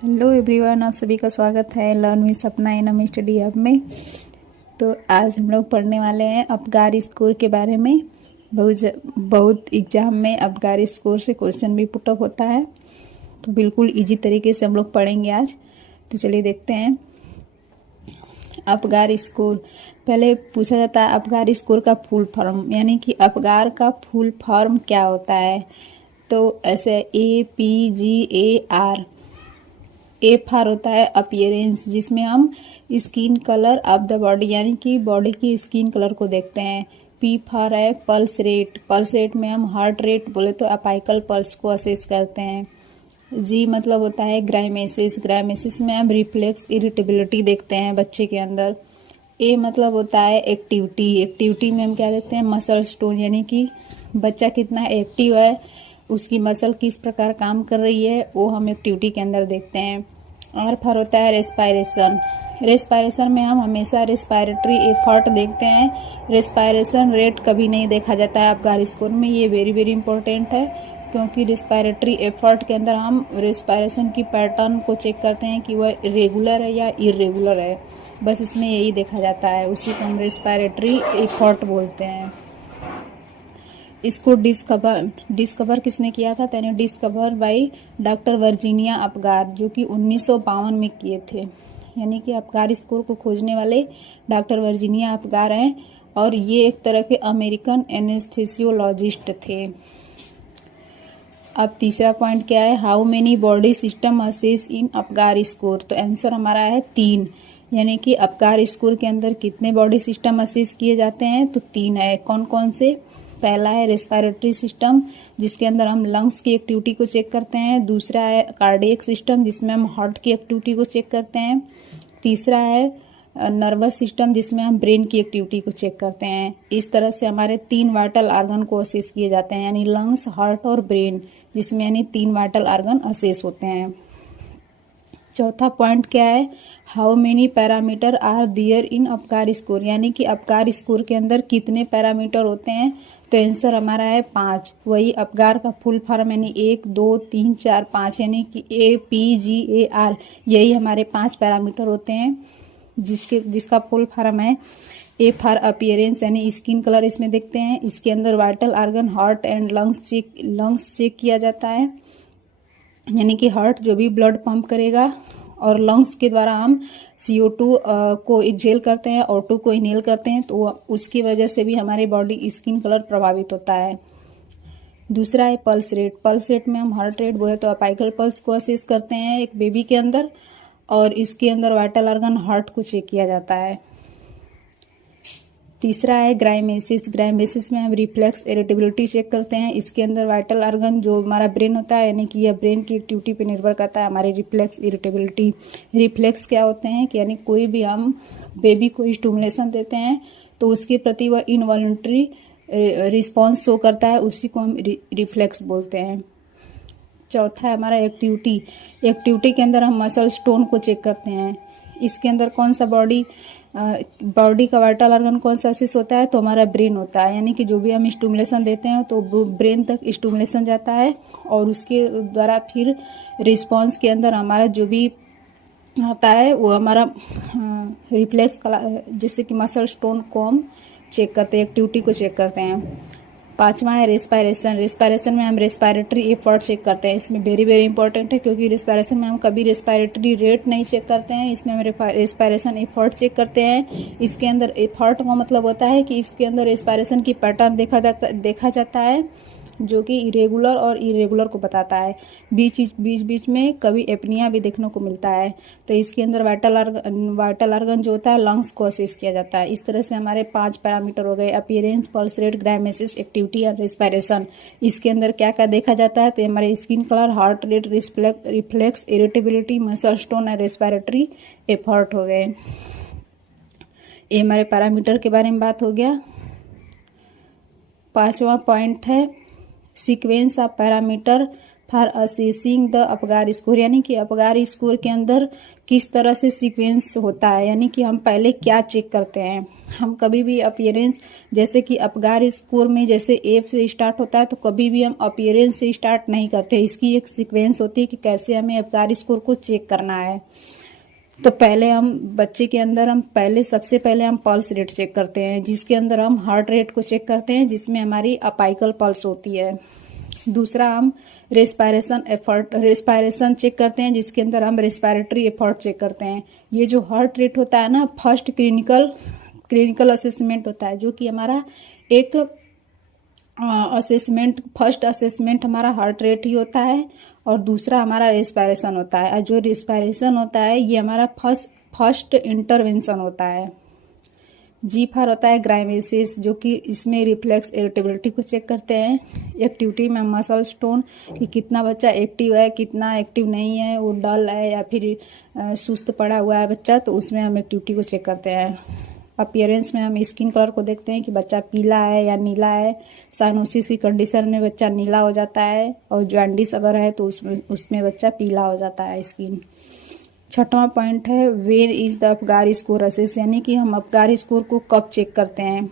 Hello everyone, आप सभी का स्वागत है लर्न विद सपना एनम स्टडी हब में। तो आज हम लोग पढ़ने वाले हैं अपगार स्कोर के बारे में। बहुत एग्जाम में अपगार स्कोर से क्वेश्चन भी पुटअप होता है, तो बिल्कुल इजी तरीके से हम लोग पढ़ेंगे आज। तो चलिए देखते हैं अपगार स्कोर। पहले पूछा जाता है अपगार स्कोर का फुल फॉर्म, यानी कि अपगार का फुल फॉर्म क्या होता है। तो ऐसे APGAR। ए फॉर होता है अपीयरेंस, जिसमें हम skin colour of the body यानी कि बॉडी की स्किन कलर को देखते हैं। पी फॉर है पल्स रेट। पल्स रेट में हम हार्ट रेट बोले तो अपाइकल पल्स को असेस करते हैं। जी मतलब होता है ग्राइमेसिस। ग्राइमेसिस में हम रिफ्लेक्स इरिटेबिलिटी देखते हैं बच्चे के अंदर। ए मतलब होता है एक्टिविटी। एक्टिविटी में हम क्या देखते हैं मसल स्टोन, यानी कि बच्चा कितना एक्टिव है, उसकी मसल किस प्रकार काम कर रही है, वो हम एक्टिविटी के अंदर देखते हैं। और फिर होता है रेस्पायरेशन। रेस्पायरेशन में हम हमेशा रेस्पायरेटरी एफर्ट देखते हैं। रेस्पायरेशन रेट कभी नहीं देखा जाता है अपगार स्कोर में। ये वेरी वेरी इंपॉर्टेंट है, क्योंकि रेस्पायरेटरी एफर्ट के अंदर हम रेस्पायरेशन की पैटर्न को चेक करते हैं कि वह रेगुलर है या इरेगुलर है। बस इसमें यही देखा जाता है, उसी को हम रेस्पायरेटरी एफर्ट बोलते हैं। इसको डिस्कवर किसने किया था? त्याने discover by doctor Virginia Apgar, जो कि 1952 में किए थे। यानी कि अपगार स्कोर को खोजने वाले डॉक्टर वर्जीनिया अपगार हैं, और ये एक तरह के अमेरिकन एनेस्थेसियोलॉजिस्ट थे। अब तीसरा पॉइंट क्या है, how many body system assess in Apgar score. तो आंसर हमारा है 3। यानी कि अपगार स्कोर के अंदर कितने बॉडी सिस्टम असेस किए जाते हैं? तो 3 है। कौन कौन से? पहला है रेस्पिरेटरी सिस्टम, जिसके अंदर हम लंग्स की एक्टिविटी को चेक करते हैं। दूसरा है कार्डियक सिस्टम, जिसमें हम हार्ट की एक्टिविटी को चेक करते हैं। तीसरा है नर्वस सिस्टम, जिसमें हम ब्रेन की एक्टिविटी को चेक करते हैं। इस तरह से हमारे 3 वाइटल ऑर्गन को असेस किए जाते हैं, यानी लंग्स, हार्ट और ब्रेन, जिसमें यानी 3 वाइटल ऑर्गन असेस होते हैं। चौथा पॉइंट क्या है, how many parameter are there in Apgar score. यानी कि अपगार स्कोर के अंदर कितने पैरामीटर होते हैं? तो आंसर हमारा है 5। वही अपगार का फुल फॉर्म, यानी 1 2 3 4 5, यानी कि APGAR, यही हमारे 5 पैरामीटर होते हैं, जिसका फुल फॉर्म है ए फॉर अपीयरेंस, यानी स्किन कलर इसमें देखते हैं। इसके अंदर vital organ heart and lungs check किया जाता है, यानी कि हार्ट जो भी ब्लड पंप करेगा, और लंग्स के द्वारा हम CO2 को एक्सेल करते हैं, O2 को इनहेल करते हैं, तो उसकी वजह से भी हमारी बॉडी स्किन कलर प्रभावित होता है। दूसरा है पल्स रेट। पल्स रेट में हम हार्ट रेट बोले तो अपाइकल पल्स को असेस करते हैं एक बेबी के अंदर, और इसके अंदर वाइटल ऑर्गन हार्ट को चेक किया जाता है। तीसरा है ग्राइमेसिस। ग्राइमेसिस में हम रिफ्लेक्स इरिटेबिलिटी चेक करते हैं। इसके अंदर वाइटल ऑर्गन जो हमारा ब्रेन होता है, यानी कि यह ब्रेन की एक्टिविटी पे निर्भर करता है हमारी रिफ्लेक्स इरिटेबिलिटी। रिफ्लेक्स क्या होते हैं कि यानी कोई भी हम बेबी को स्टिमुलेशन देते हैं तो उसके प्रति वह इनवॉलंटरी रिस्पॉन्स शो करता है, उसी को हम रिफ्लेक्स बोलते हैं। चौथा है हमारा एक्टिविटी। एक्टिविटी के अंदर हम मसल स्टोन को चेक करते हैं। इसके अंदर कौन सा बॉडी का वाइटल ऑर्गन कौन सा असेस होता है? तो हमारा ब्रेन होता है, यानी कि जो भी हम स्टिमुलेशन देते हैं तो ब्रेन तक स्टिमुलेशन जाता है, और उसके द्वारा फिर रिस्पॉन्स के अंदर हमारा जो भी आता है वो हमारा रिफ्लेक्स जिससे कि मसल स्टोन को हम चेक करते हैं, एक्टिविटी को चेक करते हैं। पांचवा है रेस्पायरेशन। रेस्पायरेशन में हम रेस्पायरेटरी एफर्ट चेक करते हैं। इसमें वेरी वेरी इंपॉर्टेंट है, क्योंकि रेस्पायरेशन में हम कभी रेस्पायरेटरी रेट नहीं चेक करते हैं, इसमें हम रेस्पायरेशन एफर्ट चेक करते हैं। इसके अंदर एफर्ट का मतलब होता है कि इसके अंदर रेस्पायरेशन की पैटर्न देखा जाता है, जो कि इरेगुलर और इरेगुलर को बताता है। बीच में कभी एपनिया भी देखने को मिलता है। तो इसके अंदर वाइटल ऑर्गन जो होता है लंग्स को असेस किया जाता है। इस तरह से हमारे 5 पैरामीटर हो गए, अपीयरेंस, पल्स रेट, ग्राइमेसिस, एक्टिविटी और रेस्पायरेशन। इसके अंदर क्या क्या देखा जाता है? तो हमारे skin colour, heart rate, reflex irritability, muscle stone और रेस्पायरेटरी एफर्ट हो गए। ये हमारे पैरामीटर के बारे में बात हो गया। 5वां पॉइंट है sequence of parameter for assessing the Apgar score, यानी कि अपगार स्कोर के अंदर किस तरह से सीक्वेंस होता है, यानी कि हम पहले क्या चेक करते हैं। हम कभी भी अपीयरेंस, जैसे कि अपगार स्कोर में जैसे एफ से स्टार्ट होता है, तो कभी भी हम अपीयरेंस से स्टार्ट नहीं करते। इसकी एक सीक्वेंस होती है कि कैसे हमें अपगार स्कोर को चेक करना है। तो पहले हम बच्चे के अंदर सबसे पहले हम पल्स रेट चेक करते हैं, जिसके अंदर हम हार्ट रेट को चेक करते हैं, जिसमें हमारी अपाइकल पल्स होती है। दूसरा हम रेस्पायरेशन चेक करते हैं, जिसके अंदर हम रेस्पायरेटरी एफर्ट चेक करते हैं। ये जो हार्ट रेट होता है ना, फर्स्ट क्लिनिकल असेसमेंट होता है, जो कि हमारा एक फर्स्ट असेसमेंट हमारा हार्ट रेट ही होता है, और दूसरा हमारा रेस्पायरेशन होता है। और जो रेस्पायरेशन होता है ये हमारा फर्स्ट इंटरवेंशन होता है। जी फॉर होता है ग्राइमेसिस, जो कि इसमें रिफ्लेक्स इरिटेबिलिटी को चेक करते हैं। एक्टिविटी में मसल टोन कि कितना बच्चा एक्टिव है, कितना एक्टिव नहीं है, वो डल है या फिर सुस्त पड़ा हुआ है बच्चा, तो उसमें हम एक्टिविटी को चेक करते हैं। अपीयरेंस में हम स्किन कलर को देखते हैं कि बच्चा पीला है या नीला है। साइनोसिस की कंडीशन में बच्चा नीला हो जाता है, और जॉन्डिस अगर है तो उसमें बच्चा पीला हो जाता है स्किन। छठवां पॉइंट है where is the Apgar score assess, यानी कि हम अपगार स्कोर को कब चेक करते हैं।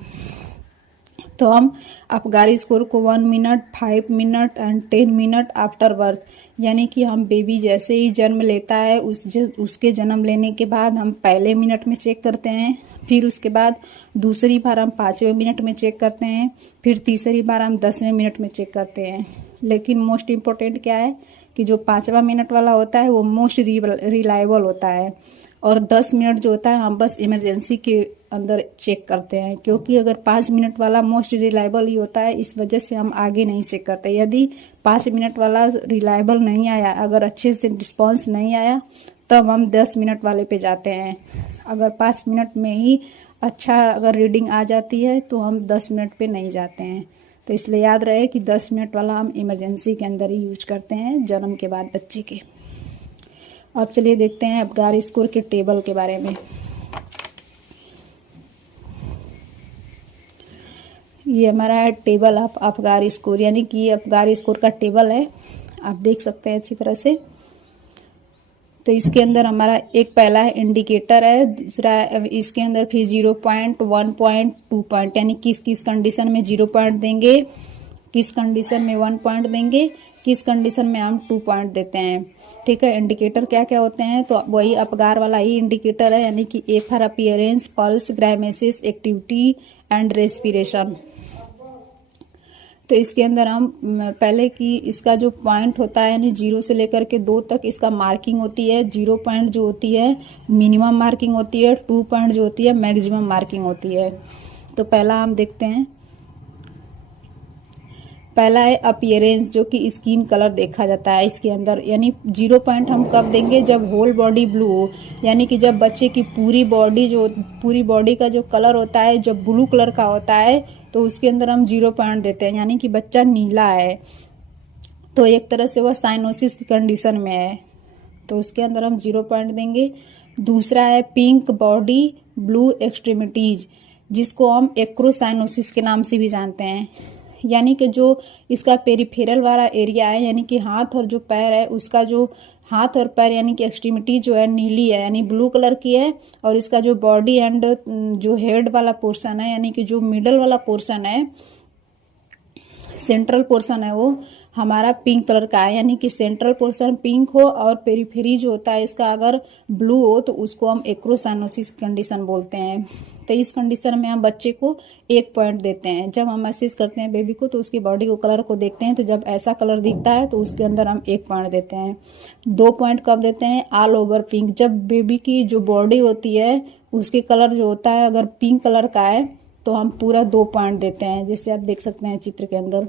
तो हम अपगार स्कोर को 1 minute, 5 minute and 10 minute after birth, यानी कि हम बेबी जैसे ही जन्म लेता है उसके जन्म लेने के बाद हम पहले मिनट में चेक करते हैं, फिर उसके बाद दूसरी बार हम 5वें मिनट में चेक करते हैं, फिर तीसरी बार हम 10वें मिनट में चेक करते हैं। लेकिन मोस्ट इम्पोर्टेंट क्या है कि जो 5वां मिनट वाला होता है वो मोस्ट रिलायबल होता है, और 10 मिनट जो होता है हम बस इमरजेंसी के अंदर चेक करते हैं, क्योंकि अगर 5 मिनट वाला मोस्ट रिलायबल ही होता है, इस वजह से हम आगे नहीं चेक करते। यदि 5 मिनट वाला रिलायबल नहीं आया, अगर अच्छे से रिस्पॉन्स नहीं आया, तब हम 10 मिनट वाले पे जाते हैं। अगर 5 मिनट में ही अच्छा अगर रीडिंग आ जाती है तो हम 10 मिनट पे नहीं जाते हैं। तो इसलिए याद रहे कि 10 मिनट वाला हम इमरजेंसी के अंदर ही यूज करते हैं जन्म के बाद बच्चे के। अब चलिए देखते हैं अपगार स्कोर के टेबल के बारे में। ये हमारा है टेबल ऑफ अपगार स्कोर, यानी कि ये अपगार स्कोर का टेबल है, आप देख सकते हैं अच्छी तरह से। तो इसके अंदर हमारा एक पहला है इंडिकेटर है, दूसरा इसके अंदर फिर 0 पॉइंट, 1 पॉइंट, 2 पॉइंट, यानी किस किस कंडीशन में 0 पॉइंट देंगे, किस कंडीशन में 1 पॉइंट देंगे, किस कंडीशन में हम 2 पॉइंट देते हैं। ठीक है, इंडिकेटर क्या क्या होते हैं, तो वही अपगार वाला ही इंडिकेटर है, यानी कि A for appearance, pulse, grimaces, activity and respiration. तो इसके अंदर हम पहले की इसका जो पॉइंट होता है, यानी 0 से लेकर के 2 तक इसका मार्किंग होती है। 0 पॉइंट जो होती है मिनिमम मार्किंग होती है, 2 पॉइंट जो होती है मैक्सिमम मार्किंग होती है। तो पहला हम देखते हैं, पहला है अपीयरेंस, जो कि स्किन कलर देखा जाता है इसके अंदर, यानी 0 पॉइंट हम कब देंगे, जब होल बॉडी ब्लू हो, यानी कि जब बच्चे की पूरी बॉडी का जो कलर होता है जब ब्लू कलर का होता है, तो उसके अंदर हम 0 पॉइंट देते हैं, यानी कि बच्चा नीला है, तो एक तरह से वह साइनोसिस की कंडीशन में है, तो उसके अंदर हम 0 पॉइंट देंगे। दूसरा है पिंक बॉडी, ब्लू एक्सट्रीमिटीज, जिसको हम एक्रोसाइनोसिस के नाम से भी जानते हैं, यानी कि जो इसका पेरिफेरल वाला एरिया है, यानी कि हाथ और जो पैर है, उसका जो हाथ और पैर यानी कि एक्सट्रीमिटी जो है नीली है, यानी ब्लू कलर की है, और इसका जो बॉडी एंड जो हेड वाला पोर्शन है, यानी कि जो मिडल वाला पोर्शन है, सेंट्रल पोर्शन है, वो हमारा पिंक कलर का है, यानी कि सेंट्रल पोर्शन पिंक हो और पेरिफेरी जो होता है इसका अगर ब्लू हो, तो उसको हम एक्रोसाइनोसिस कंडीशन बोलते हैं। तो इस कंडीशन में हम बच्चे को 1 पॉइंट देते हैं। जब हम असेस करते हैं बेबी को, तो उसकी बॉडी को कलर को देखते हैं, तो जब ऐसा कलर दिखता है तो उसके अंदर हम 1 पॉइंट देते हैं। 2 पॉइंट कब देते हैं, ऑल ओवर पिंक, जब बेबी की जो बॉडी होती है उसके कलर जो होता है अगर पिंक कलर का है, तो हम पूरा 2 पॉइंट देते हैं, जैसे आप देख सकते हैं चित्र के अंदर।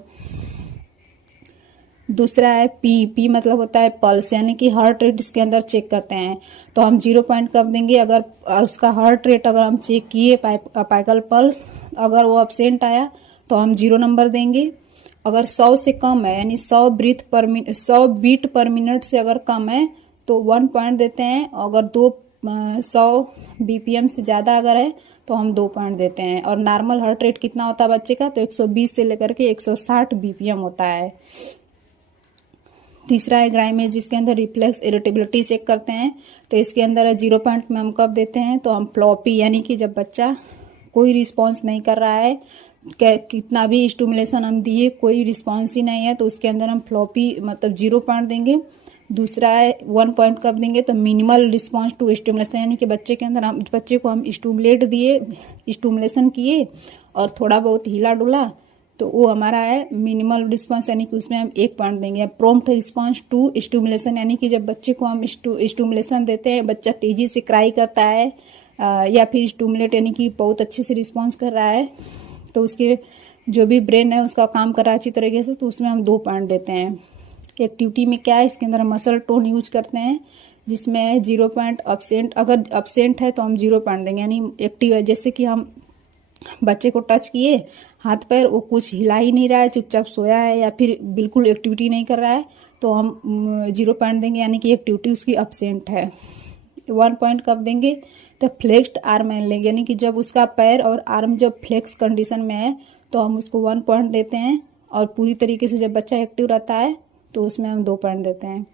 दूसरा है पी मतलब होता है पल्स, यानी कि हार्ट रेट इसके अंदर चेक करते हैं, तो हम 0 पॉइंट कब देंगे, अगर उसका हार्ट रेट अगर हम चेक किए अपाइकल पल्स अगर वो अब्सेंट आया तो हम 0 नंबर देंगे। अगर 100 से कम है, यानी 100 बीट पर मिनट से अगर कम है तो 1 पॉइंट देते हैं। अगर 100 BPM से ज़्यादा अगर है तो हम 2 पॉइंट देते हैं। और नॉर्मल हार्ट रेट कितना होता है बच्चे का, तो 120 से लेकर के 160 BPM होता है। तीसरा है ग्राइमेज, जिसके अंदर रिफ्लेक्स इरिटेबिलिटी चेक करते हैं। तो इसके अंदर है 0 पॉइंट में हम कब देते हैं, तो हम फ्लॉपी, यानी कि जब बच्चा कोई रिस्पॉन्स नहीं कर रहा है, कितना भी स्टिमुलेशन हम दिए कोई रिस्पॉन्स ही नहीं है, तो उसके अंदर हम फ्लॉपी मतलब 0 पॉइंट देंगे। दूसरा है 1 पॉइंट कब देंगे, तो मिनिमल रिस्पॉन्स टू स्टिमुलेशन, यानी कि बच्चे के अंदर हम बच्चे को हम स्टिमुलेट दिए, स्टिमुलेशन किए और थोड़ा बहुत हिला डुला, तो वो हमारा है मिनिमल रिस्पॉन्स, यानी कि उसमें हम 1 पॉइंट देंगे। प्रॉम्प्ट रिस्पॉन्स टू स्टिमुलेशन, यानी कि जब बच्चे को हम स्टिमुलेशन देते हैं, बच्चा तेजी से क्राई करता है या फिर स्टिमुलेट यानी कि बहुत अच्छे से रिस्पॉन्स कर रहा है, तो उसके जो भी ब्रेन है उसका काम कर रहा है अच्छी तरीके से, तो उसमें हम 2 पॉइंट देते हैं। एक्टिविटी में क्या है, इसके अंदर हम मसल टोन यूज करते हैं, जिसमें 0 पॉइंट अब्सेंट, अगर अब्सेंट है तो हम 0 पॉइंट देंगे। यानी एक्टिव है, जैसे कि हम बच्चे को टच किए हाथ पैर, वो कुछ हिला ही नहीं रहा है, चुपचाप सोया है या फिर बिल्कुल एक्टिविटी नहीं कर रहा है, तो हम 0 पॉइंट देंगे, यानी कि एक्टिविटी उसकी अब्सेंट है। 1 पॉइंट कब देंगे, तो फ्लेक्स्ड आर्म लेंगे, यानी कि जब उसका पैर और आर्म जब फ्लेक्स कंडीशन में है तो हम उसको 1 पॉइंट देते हैं, और पूरी तरीके से जब बच्चा एक्टिव रहता है तो उसमें हम 2 पॉइंट देते हैं।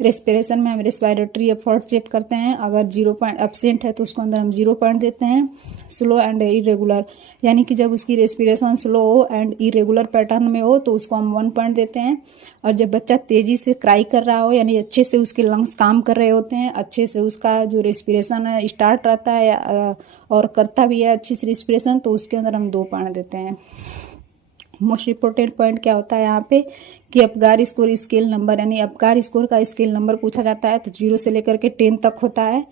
रेस्पिरेशन में हम रेस्पिरेटरी एफर्ट चेक करते हैं, अगर 0 पॉइंट एब्सेंट है तो उसको अंदर हम 0 पॉइंट देते हैं। स्लो एंड इरेगुलर, यानी कि जब उसकी रेस्पिरेशन स्लो हो एंड इरेगुलर पैटर्न में हो तो उसको हम 1 पॉइंट देते हैं। और जब बच्चा तेजी से क्राई कर रहा हो, यानी अच्छे से उसके लंग्स काम कर रहे होते हैं, अच्छे से उसका जो रेस्पिरेशन है स्टार्ट रहता है और करता भी है अच्छी से रेस्पिरेशन, तो उसके अंदर हम 2 पॉइंट देते हैं। मोस्ट इम्पोर्टेंट पॉइंट क्या होता है यहाँ पे कि अपगार स्कोर स्केल नंबर, यानी अपगार स्कोर का स्केल नंबर पूछा जाता है, तो 0 से लेकर के 10 तक होता है,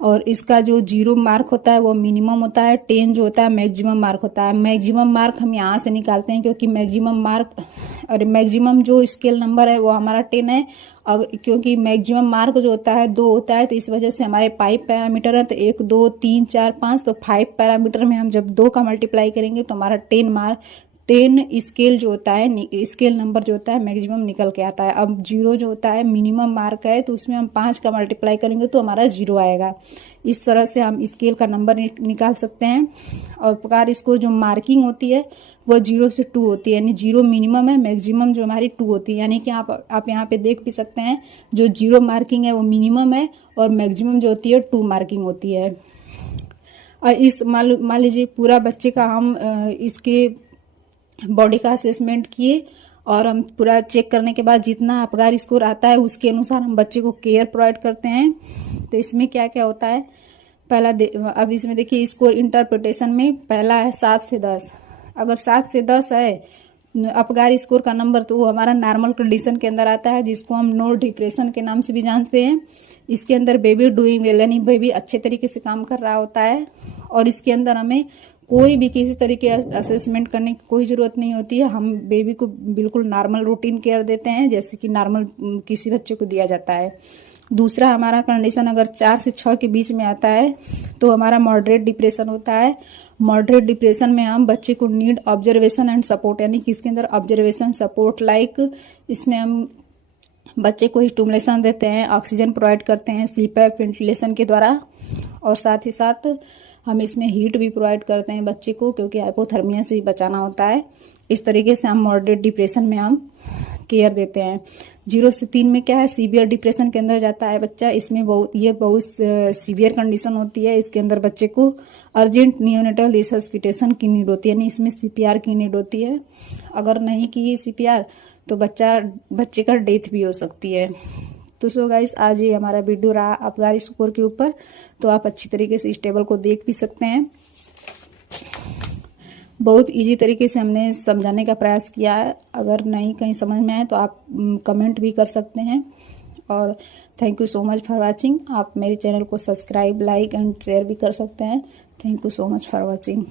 और इसका जो 0 मार्क होता है वो मिनिमम होता है, 10 जो होता है मैक्सिमम मार्क होता है। मैक्सिमम मार्क हम यहाँ से निकालते हैं, क्योंकि मैक्सिमम मार्क और मैक्सिमम जो स्केल नंबर है वो हमारा 10 है, और क्योंकि मैक्सिमम मार्क जो होता है 2 होता है, तो इस वजह से हमारे 5 पैरामीटर है, तो 1 2 3 4 5, तो 5 पैरामीटर में हम जब 2 का मल्टीप्लाई करेंगे तो हमारा 10 स्केल जो होता है, स्केल नंबर जो होता है मैक्सिमम निकल के आता है। अब 0 जो होता है मिनिमम मार्क है, तो उसमें हम 5 का मल्टीप्लाई करेंगे तो हमारा 0 आएगा। इस तरह से हम स्केल का नंबर निकाल सकते हैं। और अपगार स्कोर जो मार्किंग होती है वो 0 से 2 होती है, यानी 0 मिनिमम है, मैक्सिमम जो हमारी 2 होती है, यानी कि आप यहाँ पे देख भी सकते हैं, जो 0 मार्किंग है वो मिनिमम है और मैक्सिमम जो होती है 2 मार्किंग होती है। और इस मान लीजिए पूरा बच्चे का हम इसके बॉडी का असेसमेंट किए, और हम पूरा चेक करने के बाद जितना अपगार स्कोर आता है उसके अनुसार हम बच्चे को केयर प्रोवाइड करते हैं। तो इसमें क्या क्या होता है, पहला अब इसमें देखिए स्कोर इंटरप्रिटेशन में पहला है 7 से 10। अगर 7 से 10 है अपगार स्कोर का नंबर, तो वो हमारा नॉर्मल कंडीशन के अंदर आता है, जिसको हम नो डिप्रेशन के नाम से भी जानते हैं। इसके अंदर बेबी डूइंग वेल, यानी बेबी अच्छे तरीके से काम कर रहा होता है, और इसके अंदर हमें कोई भी किसी तरीके असेसमेंट करने की कोई ज़रूरत नहीं होती है। हम बेबी को बिल्कुल नॉर्मल रूटीन केयर देते हैं, जैसे कि नॉर्मल किसी बच्चे को दिया जाता है। दूसरा हमारा कंडीशन अगर 4 से 6 के बीच में आता है तो हमारा मॉडरेट डिप्रेशन होता है। मॉडरेट डिप्रेशन में हम बच्चे को नीड ऑब्जर्वेशन एंड सपोर्ट, यानी कि इसके अंदर ऑब्जर्वेशन सपोर्ट इसमें हम बच्चे को स्टिमुलेशन देते हैं, ऑक्सीजन प्रोवाइड करते हैं सीपैप वेंटिलेशन के द्वारा, और साथ ही साथ हम इसमें हीट भी प्रोवाइड करते हैं बच्चे को, क्योंकि हाइपोथर्मिया से भी बचाना होता है। इस तरीके से हम मॉडरेट डिप्रेशन में हम केयर देते हैं। 0 से 3 में क्या है, सीवियर डिप्रेशन के अंदर जाता है बच्चा। इसमें बहुत सीवियर कंडीशन होती है। इसके अंदर बच्चे को अर्जेंट नियोनेटल रिसस्किटेशन की नीड होती है, यानी इसमें CPR की नीड होती है। अगर नहीं की CPR तो बच्चे का डेथ भी हो सकती है। तो सो गाइस, आज ये हमारा वीडियो रहा अपगार स्कोर के ऊपर, तो आप अच्छी तरीके से इस टेबल को देख भी सकते हैं। बहुत इजी तरीके से हमने समझाने का प्रयास किया है। अगर नहीं कहीं समझ में आए तो आप कमेंट भी कर सकते हैं। और thank you so much for watching. आप मेरे चैनल को सब्सक्राइब, लाइक एंड शेयर भी कर सकते हैं। Thank you so much for watching.